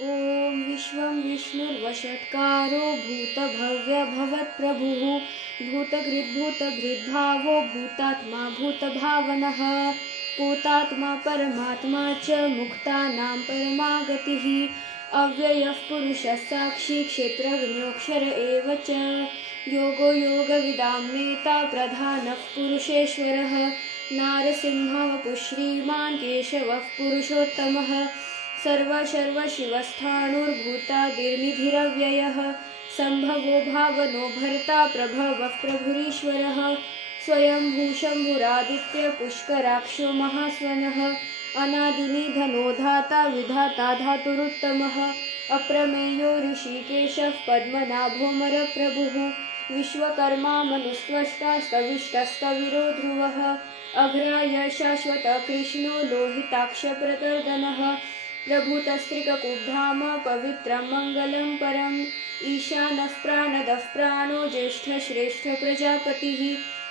ॐ विश्वं विष्णुर्वषट्कारो भूतभव्यभवत्प्रभुः भूतकृद्भूतभृद्भावो भूतात्मा भूतभावनः पूतात्मा परमात्मा च मुक्तानां परमागतिः अव्ययः पुरुषः साक्षी क्षेत्रज्ञोऽक्षर एव च योगो योगविदां नेता प्रधानः पुरुषेश्वरः नारसिंहवपुः श्रीमान् केशवः पुरुषोत्तमः सर्वशिवस्थाणुर्भूतादिर्निधिरव्ययः सम्भवो भावनो भर्ता प्रभवः प्रभुरीश्वरः स्वयंभूशम्भुरादित्य पुष्कराक्षो महास्वनः अनादिनिधनो धाता विधाता धातुरुत्तमः अप्रमेयो ऋषिकेशः पद्मनाभोऽमरप्रभुः विश्वकर्मा मनुस्त्वष्टा स्तविष्टस्तविरो ध्रुवः अघ्राय शाश्वत कृष्णो लोहिताक्षप्रतर्दनः प्रभूतस्त्रिककुब्धाम पवित्रं मङ्गलं परम् ईशानः प्राणदः प्राणो ज्येष्ठश्रेष्ठ प्रजापतिः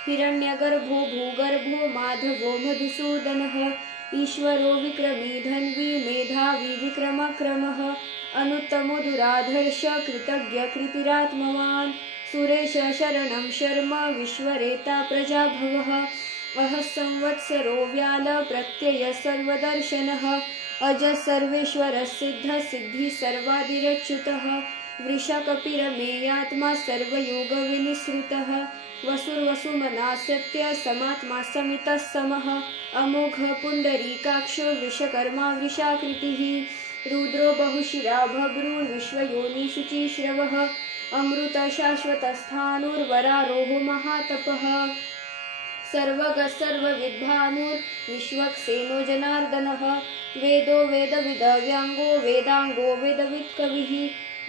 हिरण्यगर्भो भूगर्भो माधवो मधुसूदनः ईश्वरो विक्रमी धन्वी मेधावी विक्रमक्रमः अनुत्तमो दुराधर्ष कृतज्ञ कृतिरात्मवान् सुरेश शरणं शर्म विश्वरेता प्रजाभवः अहः संवत्सरो व्याल प्रत्यय सर्वदर्शनः अजः सर्वेश्वरः सिद्धः सिद्धिः सर्वादिरच्युतः वृषकपिरमेयात्मा सर्वयोगविनिसृतः वसुर्वसुमना सत्य समात्मा समितः समः अमोघः पुण्डरीकाक्षो वृषकर्मा वृषाकृतिः रुद्रो बहुशिरा भभ्रुर्विश्वयोनिशुचिश्रवः अमृत शाश्वतस्थाणुर्वरारोहो महातपः सर्वगः सर्वविद्भानुर्विश्वक्सेनो जनार्दनः वेदो वेदविदव्यांगो वेदांगो वेदवित्कविः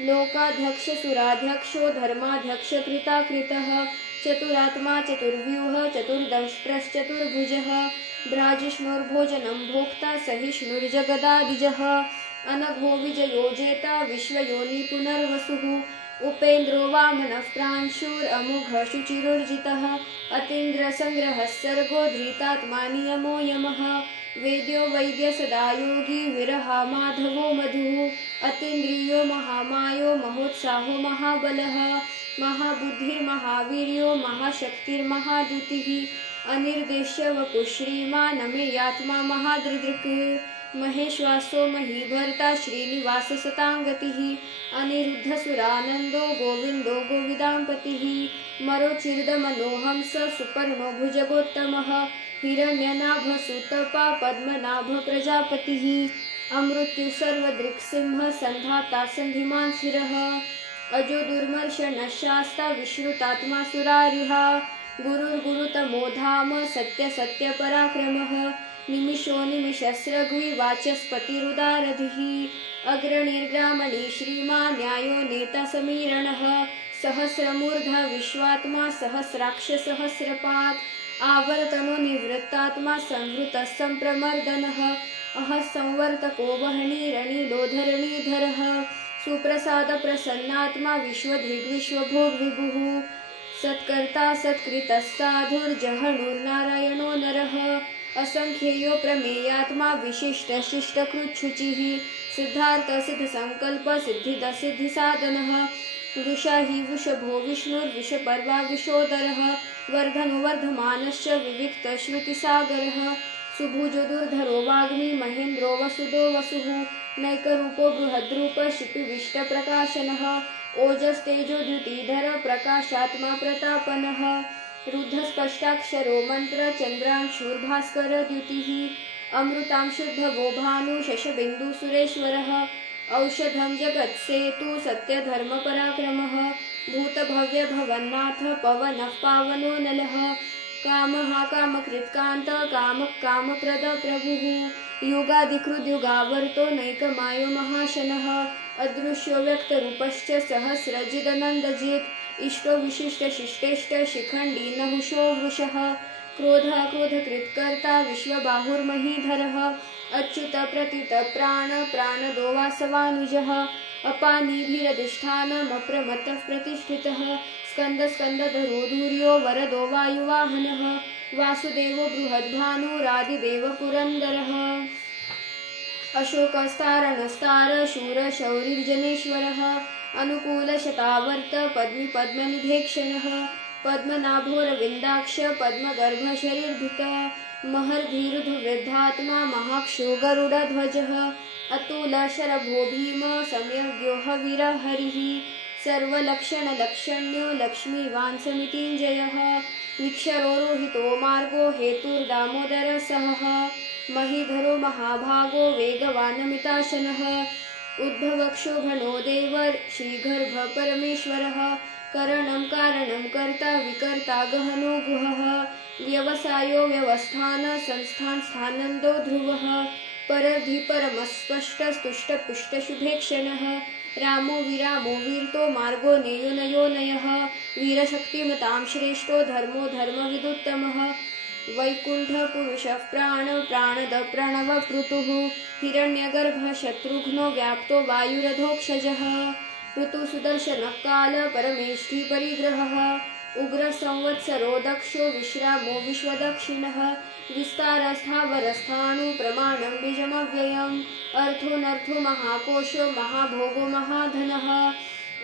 लोकाध्यक्षसुराध्यक्षो धर्माध्यक्षकृताकृतः चतुरात्मा चतुर्व्यूह चतुर्दष्ट्रश्चतुर्भुजः भ्राजिष्णुर्भोजनं भोक्ता सहिष्णुर्जगदादिजः अनघो विजयो जेता विश्वयोनि पुनर्वसुः उपेन्द्रो वामनः प्रांशुरमुघः शुचिरुर्जितः अतीन्द्रसंग्रहः सर्गो धृतात्मा नियमो यमः वेद्यो वैद्य सदा योगी विरहा माधवो मधुः अतीन्द्रियो महामायो महोत्साहो महाबलः महाबुद्धिर्महावीर्यो महाशक्तिर्महाद्युतिः अनिर्देश्य वपुः श्रीमान् अमेयात्मा महादृदृक् महेश्वासो महीभर्ता श्रीनिवास सतांगतिः अनिरुद्धसुरानन्दो गोविन्दो गोविदाम्पतिः मरोचिर्दमनोहंस सुपर्णो भुजगोत्तमः हिरण्यनाभसुतपा पद्मनाभ प्रजापतिः अमृत्युः सर्वदृक्सिंह सन्धाता सन्धिमान् स्थिरः अजो दुर्मर्शनः शास्ता विश्रुतात्मा सुरारिहा गुरुर्गुरुतमो धाम सत्य सत्य पराक्रमः निमिषो निमिषस्रघ्वी वाचस्पतिरुदारधिः अग्रणिर्ग्रामणी श्रीमान् न्यायो नेता समीरणः सहस्रमूर्धा विश्वात्मा सहस्राक्ष सहस्रपात् आवर्तनो निवृत्तात्मा संवृतः सम्प्रमर्दनः अहः संवर्तको वह्निरणिलोधरणीधरः सुप्रसाद प्रसन्नात्मा विश्वधृग्विश्वभोग विभुः सत्कर्ता सत्कृतः साधुर्जहनुर्नारायणो नरः असंख्येयो प्रमेयात्मा विशिष्ट शिष्टकृच्छुचिः सिद्धार्थ सिद्ध संकल्प सिद्धिद सिद्धिसाधनः वृषा हि वृषभो विष्णुर्विषपर्वा विशोदरः वर्धनो वर्धमानश्च विविक्त श्रुतिसागरः सुभुजो दुर्धरो वाग्मी महेन्द्रो वसुदो वसुः नैकरूपो बृहद्रूप शिपिविष्टप्रकाशनः ओजस्तेजोद्युतिधर प्रकाशात्मा प्रतापनः रुद्धस्पष्टाक्षरो मंत्र चंद्रांशुर्भास्कर द्युतिः अमृतांशुर्भवो भानु शशबिन्दु सुरेश्वरः औषधं जगत्सेतु सत्यधर्मपराक्रमः भूतभव्य भवन्नाथ पवनः पावनो नलः कामः कामकृत्कान्त कामः कामप्रद प्रभुः युगादिकृद्युगावर्तो नैकमायो महाशनः अदृश्यो व्यक्तरूपश्च सहस्रजिदनन्दजित् इष्टो विशिष्ट शिष्टेष्ट शिखण्डी नहुषो वृषः क्रोधः क्रोधकृत्कर्ता विश्वबाहुर्महीधरः अच्युत प्रथित प्राण प्राणदो वासवानुजः अपानिधिरधिष्ठानमप्रमत्तः प्रतिष्ठितः स्कंद स्कंदधरो धूर्यो वरदो वायुवाहनः वासुदेवो बृहद्भानुरादिदेव पुरन्दरः। अशोकस्तारणस्तार शूर शौरिर्जनेश्वरः अनुकूलशतावर्त पद्मी पद्मनिधेक्षणः पद्मनाभोरविन्दाक्ष पद्मगर्भशरीर्भितः महर्धीरुधवृद्धात्मा महाक्षो गरुडध्वजः अतुलशरभो भीम सम्यग्यो हविरहरिः सर्वलक्षणलक्षण्यो लक्ष्मीवान् समितिञ्जयः निक्षरोहितो मार्गो हेतुर्दामोदरसहः महीधरो महाभागो वेगवानमिताशनः उद्भवक्षोभनो देव श्रीगर्भ परमेश्वरः करणं कारणं कर्ता विकर्ता गहनो गुहः व्यवसायो व्यवस्थान संस्थान स्थानन्दो ध्रुवः परधि परमस्पष्टस्तुष्टपुष्टशुभेक्षणः रामो विरामो वीर्तो मार्गो नेयो नयो नयः वीरशक्तिमतां श्रेष्ठो धर्मो धर्मविदुत्तमः वैकुण्ठपुरुषः प्राणद प्रणवपृतुः हिरण्यगर्भः शत्रुघ्नो व्याप्तो वायुरधोक्षजः ऋतुसुदर्शनः काल परमेष्ठी परिग्रहः उग्रसंवत्सरो दक्षो विश्रामो विश्वदक्षिणः विस्तारस्थावरस्थाणु प्रमाणं बीजमव्ययम् अर्थोऽनर्थो महाकोशो महाभोगो महाधनः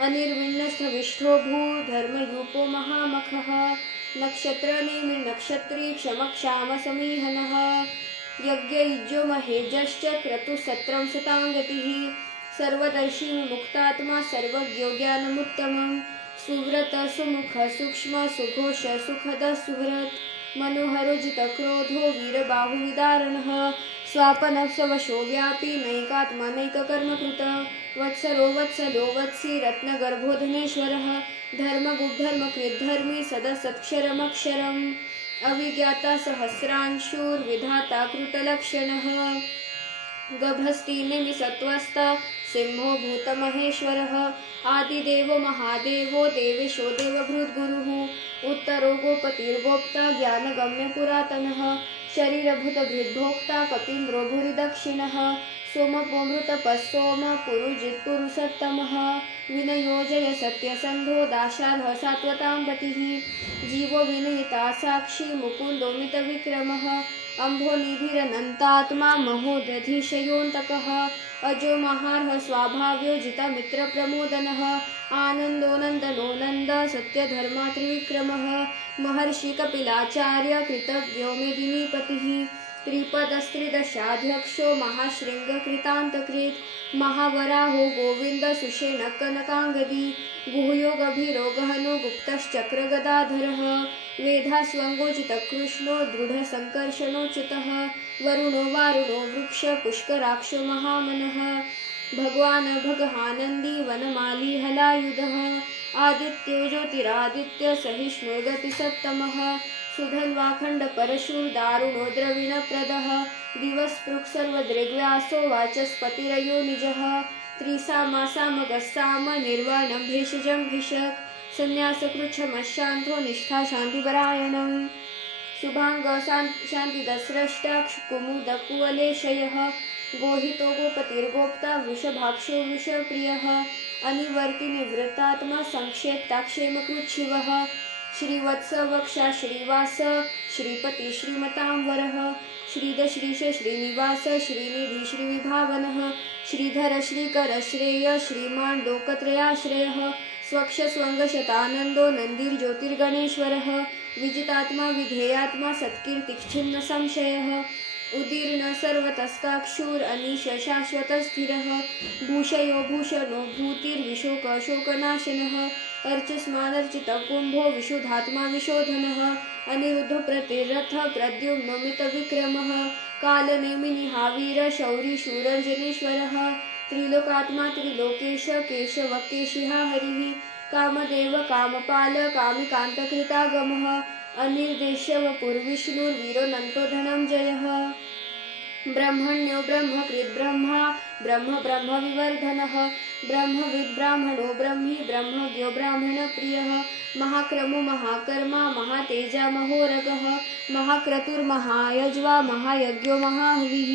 अनिर्विण्णस्थविष्ठो भूधर्मयूपो महामखः नक्षत्रनेमिर्नक्षत्री क्षमक्षामसमीहनः यज्ञयुज्यो महेजश्च क्रतुसत्रं शताङ्गतिः सर्वदर्शी मुक्तात्मा सर्वज्ञो ज्ञानमुत्तमम् सुव्रत सुमुख सूक्ष्म सुघोष सुखद सुहृत् मनोहरो जितक्रोधो वीरबाहुविदारणः स्वापनस्वशो व्यापी नैकात्मा नैककर्मकृत वत्सरो वत्सलो वत्सी रत्नगर्भो धनेश्वरः धर्मगुब्धर्मकृद्धर्मी सदसत्क्षरमक्षरम् अविज्ञाता सहस्रांशुर्विधाता कृतलक्षणः गभस्तिनेमि सत्त्वस्त सिंहो भूतमहेश्वरः आदिदेवो महादेवो देवेशो देवभृद्गुरुः उत्तरो गोपतिर्गोप्ता ज्ञानगम्य पुरातनः शरीरभूतभृद्भोक्ता कपीन्द्रो भूरिदक्षिणः सोमपोमृतपस्सोम पुरुजित्पुरुषोत्तमः विनयोजय सत्यसन्धो दाशार्ह सात्वतां पतिः जीवो विनयिता साक्षी मुकुन्दो मितविक्रमः अम्भोनिधिरनन्तात्मा महोदधिशयोऽन्तकः अजो महार्ह स्वाभाव्यो जितमित्रप्रमोदनः आनन्दो नन्दनो नन्द सत्यधर्मा त्रिविक्रमः महर्षि कपिलाचार्य कृतज्ञो मेदिनीपतिः त्रिपदस्त्रिदशाध्यक्षो महाशृङ्गकृतान्तकृत् महावराहो गोविन्द सुषेण कनकाङ्गदी गुह्यो गभीरो गहनो गुप्तश्चक्रगदाधरः वेधास्वङ्गोचितकृष्णो दृढसङ्कर्षणोच्युतः वरुणो वारुणो वृक्ष पुष्कराक्षो महामनः भगवान् भगहानन्दी वनमाली हलायुधः आदित्यो ज्योतिरादित्य सहिष्णुर्गतिसत्तमः सुधन्वाखण्ड परशुर् दारुणो द्रविणप्रदः दिवस्पृक् सर्वदृग्व्यासो वाचस्पतिरयो निजः त्रिसामासामगस्साम निर्वाणं भेषजं भिषक् संन्यासकृच्छमशान्तो निष्ठा शान्तिपरायणम् शुभाङ्ग शान्तिदस्रष्टाक्ष कुमुदकुवलेशयः गोहितो गोपतिर्गोप्ता वृषभाक्षो वृषप्रियः अनिवर्ति निवृत्तात्मा संक्षेप्ताक्षेमकृच्छिवः श्रीवत्स वक्षा श्रीवास श्रीपति श्रीमतांवरः श्रीद श्रीश श्रीनिवास श्रीनिधि श्रीविभावनः श्रीधर श्रीकर श्रेय श्रीमान् लोकत्रयाश्रयः स्वक्ष स्वङ्गशतानन्दो नन्दिर्ज्योतिर्गणेश्वरः विजितात्मा विधेयात्मा सत्कीर्तिच्छिन्न संशयः उदीर्ण सर्वतस्काक्षुर अनीश शाश्वतस्थिरः भूषयो भूषणो भूतिर्विशोकशोकनाशनः अर्चस्मादर्चितकुम्भो विशुद्धात्मा विशोधनः अनिरुद्ध प्रतिरथ प्रद्युम्नो मितविक्रमः कालनेमिनि हावीर शौरी शूरर्जनेश्वरः त्रिलोकात्मा त्रिलोकेश केशवकेशिहा हरिः कामदेव कामपाल कामिकान्तकृतागमः अनिर्देश्यवपुर्विष्णुर्वीरो धनञ्जयः ब्रह्मण्यो ब्रह्मकृद्ब्रह्मा ब्रह्म ब्रह्मविवर्धनः ब्रह्मविद् ब्राह्मणो ब्रह्मी ब्रह्मज्ञो ब्राह्मणप्रियः महाक्रमो महाकर्मा महातेजा महोरगः महाक्रतुर्महायज्वा महायज्ञो महाहविः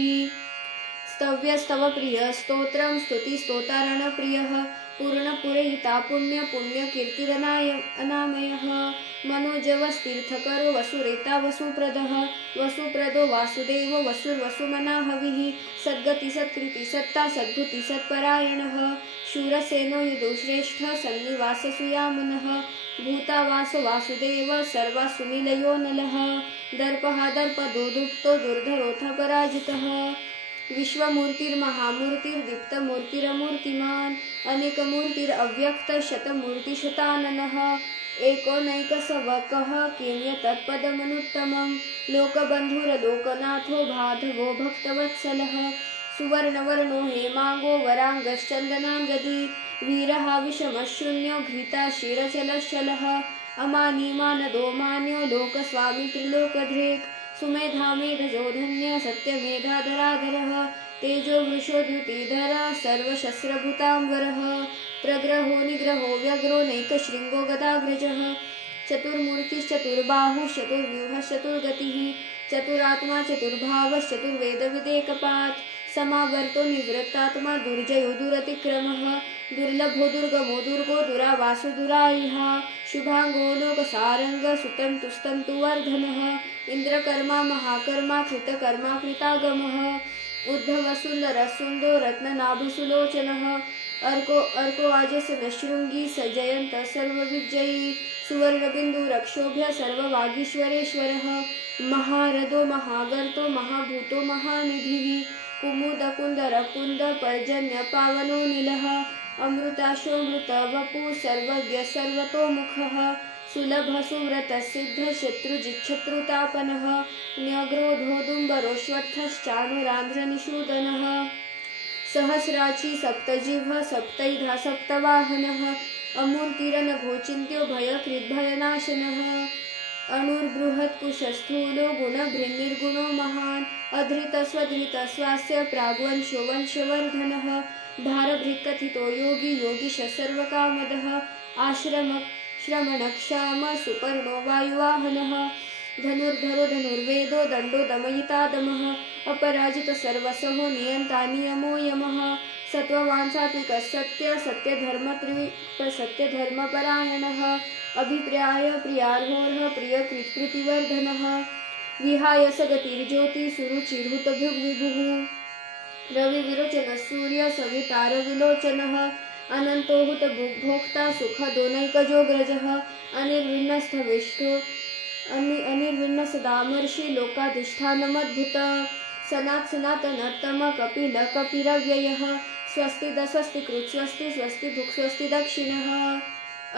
स्तव्यस्तव प्रिय स्तोत्रं स्तुतिस्तोतारणप्रियः पूर्णपुरयिता पुण्यकीर्तिरनामयः मनोजवस्तीर्थकरो वसुरेता वसुप्रदः वसुप्रदो वासुदेवो वसुर्वसुमना हविः सद्गति सत्कृति सत्ता सद्भुति सत्परायणः शूरसेनो युधोश्रेष्ठः सन्निवाससुयामुनः भूतावासो वासुदेव सर्वासुनिलयो नलः दर्पः दर्पदो दुप्तो दुर्धरोऽथ पराजितः विश्वमूर्तिर्महामूर्तिर्दीप्तमूर्तिरमूर्तिमान् अनेकमूर्तिरव्यक्तशतमूर्तिशताननः एकोनैकसवकः किं तत्पदमनुत्तमं लोकबन्धुरलोकनाथो बाधवो भक्तवत्सलः सुवर्णवर्णो हेमांगो वरांगश्चन्दनाङ्गदी वीरः विषमशून्यो घृता क्षीरचलशलः अमानिमानदो मान्यो लोकस्वामी त्रिलोकधृक् सुमेधामेधजोधन्य सत्यमेधाधराधरः तेजो वृषोद्युतिधरः सर्वशस्त्रभूताम्बरः प्रग्रहो निग्रहो व्यग्रो नैकशृङ्गो गदाग्रजः चतुर्मूर्तिश्चतुर्बाहुश्चतुर्व्यूहश्चतुर्गतिः चतुरात्मा चतुर्भावश्चतुर्वेदविदेकपात् समावर्तो निवृत्तात्मा दुर्जयो दुरतिक्रमः दुर्लभो दुर्गमो दुर्गो दुरावासो दुरारिहा शुभांगो लोकसारंग सुतंतुस्तंतुवर्धनः इंद्रकर्मा महाकर्मा कृतकर्मा कृतागमः उद्भवसुन्दरसुन्दो रत्ननाभसुलोचनः अर्को आजसनशृङ्गी सजयन्तः सर्वविजयी सुवर्णबिन्दुरक्षोभ्य सर्ववागीश्वरेश्वरः महारथो महागर्तो महाभूतो महानिधिः कुमुदकुन्दरकुन्द पर्जन्यपावनो नीलः अमृताशोऽमृतवपुः सर्वज्ञ सर्वतोमुखः सुलभः सुव्रतसिद्धः शत्रुजिच्छत्रुतापनः न्यग्रोधोदुम्बरोऽश्वत्थश्चाणुरान्ध्रनिषूदनः सहस्राची सप्तजिह्वः सप्तैधा सप्तवाहनः अमूर्तिरनघोचिन्त्यो भयकृद्भयनाशनः अणुर्बृहत्कुशस्थूलो गुणभृन्निर्गुणो महान् अधृतस्वधृतस्वास्य प्राग्वंशो वंशवर्धनः भारभृत्कथितो योगी योगीश सर्वकामदः श्रमणक्षाम सुपर्णो वायुवाहनः धनुर्धरो धनुर्वेदो दण्डो दमयिता दमः अपराजित सर्वसहो नियन्ता नियमो यमः सत्त्ववान् सात्विकः सत्यधर्मपरायणः अभिप्राय प्रियार्होर्ह प्रियकृत्कृतिवर्धनः विहाय सगतिर्ज्योति सुरुचिर्हुतभृग्विभुः रविविरोचनः सूर्य सवितारविलोचनः अनन्तो हुतभुग्भोक्ता सुखदोनैकजोग्रजः अनिर्विण्णसदामर्षि लोकाधिष्ठानमद्भुत सनातनतम कपिल कपिरव्ययः स्वस्ति दस्वस्ति कृत् स्वस्ति स्वस्ति भुक् स्वस्ति दक्षिणः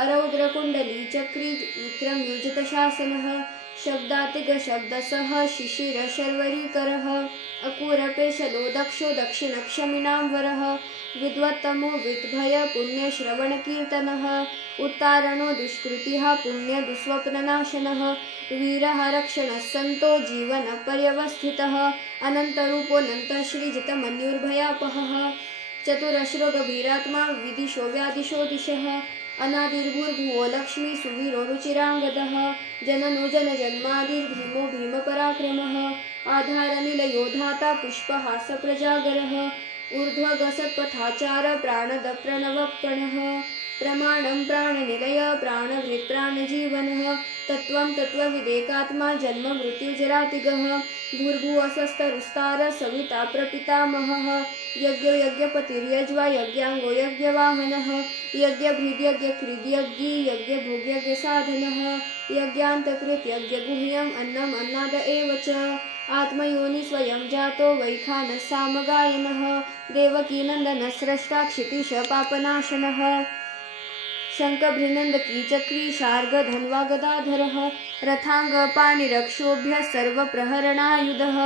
अरौद्रकुण्डली चक्री विक्रमयुजितशासनः शब्दातिगशब्दसः शिशिरशर्वरीकरः अकूरपेशलो दक्षो दक्षिणक्षमिनाम्बरः विद्वत्तमो विद्भय पुण्यश्रवणकीर्तनः उत्तारणो दुष्कृतिः पुण्यदुःस्वप्ननाशनः वीरः रक्षणः सन्तो जीवनपर्यवस्थितः अनन्तरूपोऽनन्तः श्रीजितमन्युर्भयापहः चतुरश्रो गभीरात्मा विदिशो व्यादिशो दिशः अनादिर्भूर्भुवो लक्ष्मी सुवीरो रुचिराङ्गदः जननो जनजन्मादिर्भीमो भीमपराक्रमः आधारनिलयो धाता पुष्पहासप्रजागरः ऊर्ध्वगसत्पथाचार प्राणदप्रणवप्रणः प्रमाणं प्राणनिलय प्राणभृत् प्राणजीवनः तत्त्वं तत्त्वविदेकात्मा जन्म मृत्युजरातिगः भूर्भुवस्वस्तरुस्तार सविता प्रपितामहः यज्ञो यज्ञपतिर्यज्वा यज्ञाङ्गो यज्ञवाहनः यज्ञभृद्यज्ञकृद्यज्ञी यज्ञभोग्यज्ञसाधनः यज्ञान्तकृत् यज्ञगुह्यम् अन्नम् अन्नाद एव च आत्मयोनि स्वयं जातो वैखानः सामगायनः देवकीनन्दनः स्रष्टा क्षितिश पापनाशनः शङ्खभृनन्दकी चक्री शार्ग धन्वा गदाधरः रथाङ्गपाणिरक्षोभ्य सर्वप्रहरणायुधः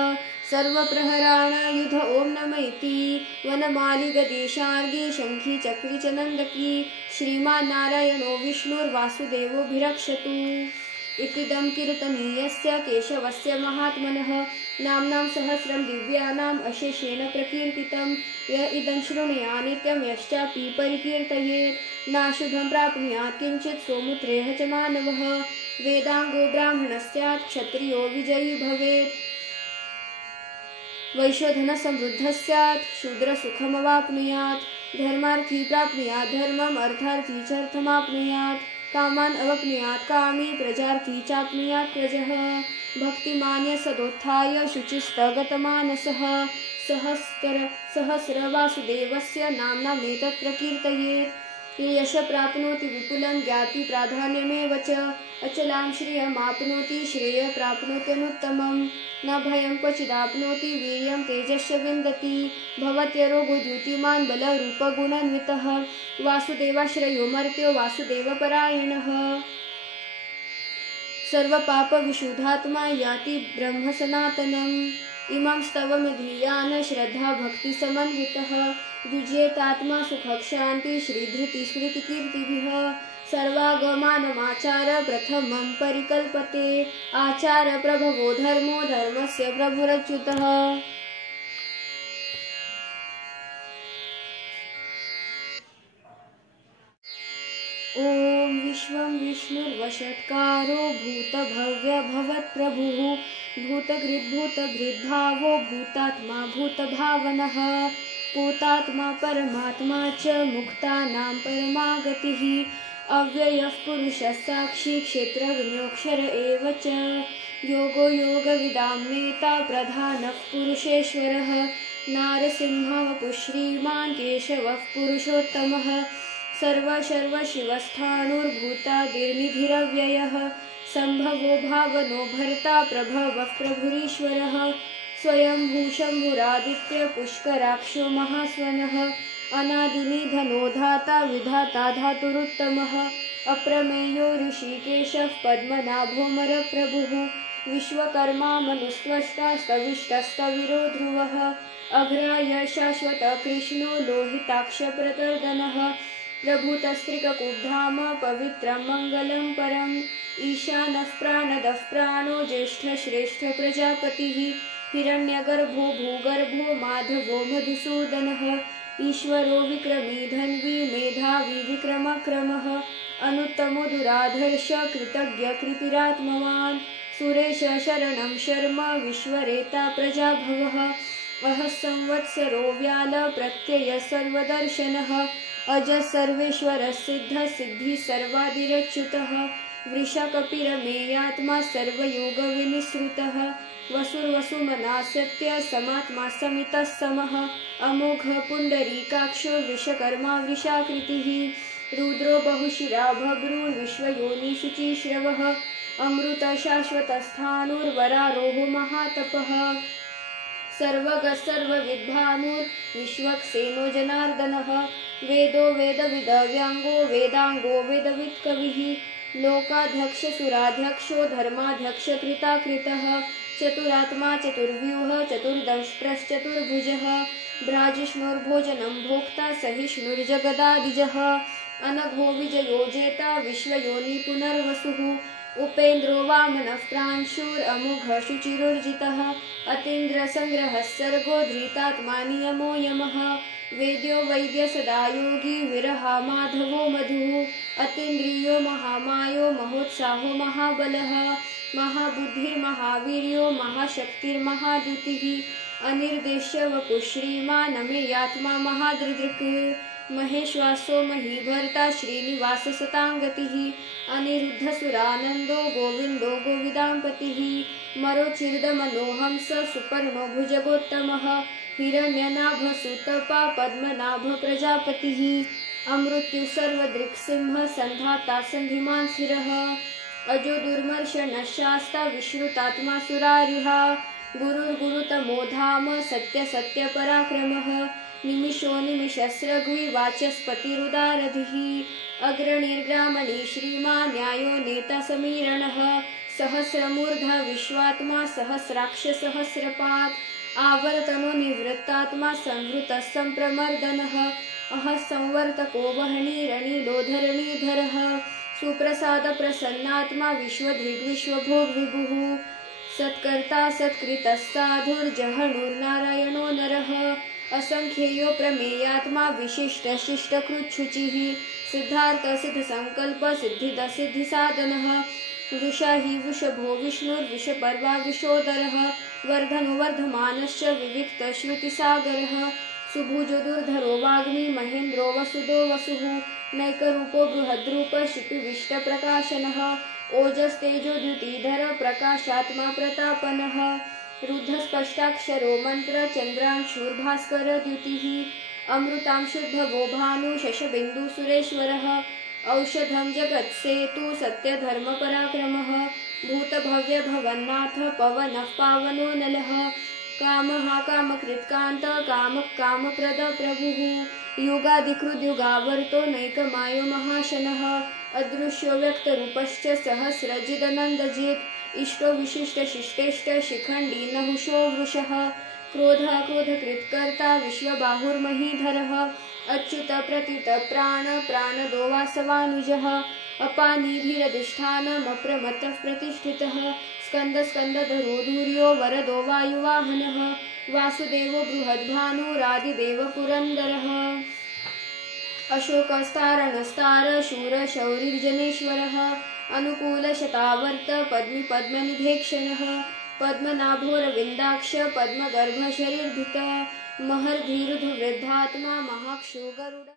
सर्वप्रहराणायुध ॐ नम इति वनमाली गदेशार्गी शङ्खी चक्री च नन्दकी श्रीमान्नारायणो विष्णुर्वासुदेवोऽभिरक्षतु इतीदं कीर्तनीयस्य केशवस्य महात्मनः नाम्नां सहस्रं दिव्यानाम् अशेषेण प्रकीर्तितं य इदं शृणुयात् नित्यं यश्चापि परिकीर्तयेत् नाशुभं प्राप्नुयात् किञ्चित् सोमुत्रेह च मानवः वेदाङ्गो ब्राह्मणः स्यात् क्षत्रियो विजयी भवेत् वैश्वधनसमृद्धः स्यात् शूद्रसुखमवाप्नुयात् धर्मार्थी प्राप्नुयात् धर्मम् अर्थार्थी च अर्थमाप्नुयात् कामान् अवप्नुयात् कामी प्रजार्थी चाप्नुयात् प्रजः भक्तिमान्य सदोत्थाय शुचिस्तगतमानसः सहस्र वासुदेवस्य नाम्नामेतत् प्रकीर्तयेत् यश प्राप्नोति विपुलं ज्ञाति प्राधान्यमेव च अचलां श्रियमाप्नोति श्रेय प्राप्नोत्यनुत्तमं न भयं क्वचिदाप्नोति वीर्यं तेजश्च विन्दति भवत्यरोगो द्युतिमान् बलरूपगुणान्वितः वासुदेवाश्रयो मर्त्यो वासुदेवपरायणः सर्वपापविशुद्धात्मा याति ब्रह्म सनातनम् इमं स्तवमधीयान् श्रद्धा भक्तिसमन्वितः युज्येतात्मा सुखशान्ति श्रीधृति स्मृतिकीर्तिभिः सर्वागमानमाचार प्रथमं परिकल्पते आचार प्रभवो धर्मो धर्मस्य प्रभुरच्युतः ॐ विश्वं विष्णुर्वषट्कारो भूतभव्य भवत्प्रभुः भूतकृद्भूतभृद्भावो भूतात्मा भूतभावनः पूतात्मा परमात्मा च मुक्तानां परमागतिः अव्ययः पुरुषः साक्षी क्षेत्रज्ञोऽक्षर एव च योगो योगविदां नेता प्रधानः पुरुषेश्वरः नारसिंहवपुः श्रीमान् केशवः पुरुषोत्तमः सर्वशिवस्थाणुर्भूतादिर्निधिरव्ययः सम्भवो भावनो भर्ता प्रभवः प्रभुरीश्वरः स्वयंभूशम्भुरादित्य पुष्कराक्षो महास्वनः अनादिनिधनो धाता विधाता धातुरुत्तमः अप्रमेयो ऋषिकेशः पद्मनाभोमरप्रभुः विश्वकर्मा मनुस्त्वष्टा स्तविष्टस्तविरो ध्रुवः अघ्राय शाश्वत कृष्णो लोहिताक्षप्रतर्दनः प्रभूतस्त्रिककुब्धाम पवित्रं मङ्गलं परम् ईशानः प्राणदः प्राणो ज्येष्ठश्रेष्ठ प्रजापतिः हिरण्यगर्भो भूगर्भो माधवो मधुसूदनः ईश्वरो विक्रमी धन्वी मेधावी विक्रमक्रमः अनुत्तमो दुराधर्ष कृतज्ञ कृतिरात्मवान् सुरेश शरणं शर्म विश्वरेता प्रजाभवः अहः संवत्सरो व्याल प्रत्यय सर्वदर्शनः अजः सर्वेश्वरः सिद्धः सिद्धिः सर्वादिरच्युतः वृषकपिरमेयात्मा सर्वयोगविनिसृतः वसुर्वसुमना सत्य समात्मा समितः समः अमोघ पुण्डरीकाक्षो विश्वकर्मा वृषाकृतिः रुद्रो बहुशिरा भभ्रुर्विश्वयोनिशुचिश्रवः अमृत शाश्वतस्थाणुर्वरारोहो महातपः सर्वगः सर्वविद्भानुर्विश्वक्सेनो जनार्दनः वेदो वेदविदव्यांगो वेदांगो वेदवित्कविः लोकाध्यक्ष सुराध्यक्षो धर्माध्यक्ष कृताकृतः चतुरात्मा चतुर्व्यूह चतुर्दष्ट्रश्चतुर्भुजः भ्राजिष्णुर्भोजनं भोक्ता सहिष्णुर्जगदादिजः अनघो विजयो जेता विश्वयोनि पुनर्वसुः उपेन्द्रो वामनः प्रांशुरमुघ शुचिरुर्जितः अतीन्द्रसंग्रहः सर्गो धृतात्मा नियमो यमः वेद्यो वैद्य सदा योगी विरहा माधवो मधुः अतीन्द्रियो महामायो महोत्साहो महाबलः महाबुद्धिर्महावीर्यो महाशक्तिर्महाद्युतिः अनिर्देश्य वपुः श्रीमान् अमेयात्मा महादृदृक् महेश्वासो महीभर्ता श्रीनिवास सतांगतिः अनिरुद्धसुरानन्दो गोविन्दो गोविदाम्पतिः मरोचिर्दमनोहंस सुपर्णो भुजगोत्तमः हिरण्यनाभसुतपा पद्मनाभ प्रजापतिः अमृत्यु सर्वदृक्सिंह सन्धाता सन्धिमान् स्थिरः अजो दुर्मर्शनशास्ता विश्रुतात्मा सुरारिहा गुरुर्गुरुतमो धाम सत्य सत्य पराक्रमः निमिषो निमिषस्रग्विवाचस्पतिरुदारधिः अग्रणीर्ग्रामणी श्रीमान् न्यायो नेता समीरणः सहस्रमूर्धा विश्वात्मा सहस्राक्ष सहस्रपात् आवर्तनो निवृत्तात्मा संवृतः संप्रमर्दनः अहः संवर्तको वह्निरणीलो धरणीधरः सुप्रसाद प्रसन्नात्मा विश्वधृग्विश्वभोग विभुः सत्कर्ता सत्कृतः साधुर्जहनुर्नारायणो नरः असंख्येयो प्रमेयात्मा विशिष्ट शिष्टकृच्छुचिः सिद्धार्थ सिद्ध संकल्प सिद्धिद सिद्धि साधनः वृषा हि वृषभो विष्णुर्विषपर्वा विशोदरः वर्धनो वर्धमानश्च विविक्त श्रुतिसागरः सुभुजो दुर्धरो वाग्मी महेन्द्रो वसुदो वसुः नैकरूपो बृहद्रूपशिपिविष्टप्रकाशनः ओजस्तेजोद्युतिधर प्रकाशात्मा प्रतापनः रुद्धस्पष्टाक्षरो मन्त्रचन्द्रांशुर्भास्करद्युतिः अमृतांशुद्भवो भानु शशबिन्दुसुरेश्वरः औषधं जगत्सेतु सत्यधर्मपराक्रमः भूतभव्यभवन्नाथ पवनः पावनो नलः कामः कामकृत्कान्त कामः कामप्रद प्रभुः युगादिकृद्युगावर्तो नैकमायो महाशनः अदृश्यो व्यक्तरूपश्च सहस्रजिदनन्दजित् इष्टो विशिष्टशिष्टेष्ट शिखण्डी नहुषो वृषः क्रोधः क्रोधकृत्कर्ता विश्वबाहुर्महीधरः अच्युत प्रत्युत प्राणदो वासवानुजः अपानीभिरधिष्ठानमप्रमत्तः प्रतिष्ठितः स्कन्दधरो धूर्यो वरदो वायुवाहनः वासुदेवो बृहद्भानुरादिदेव पुरन्दरः अशोकस्तारणस्तार शूरशौरिर्जनेश्वरः अनुकूलशतावर्त पद्मनिभेक्षणः पद्मनाभोरविन्दाक्ष पद्मगर्भशरीर्भितः महर्धीरुधवृद्धात्मा महाक्षो गरुड।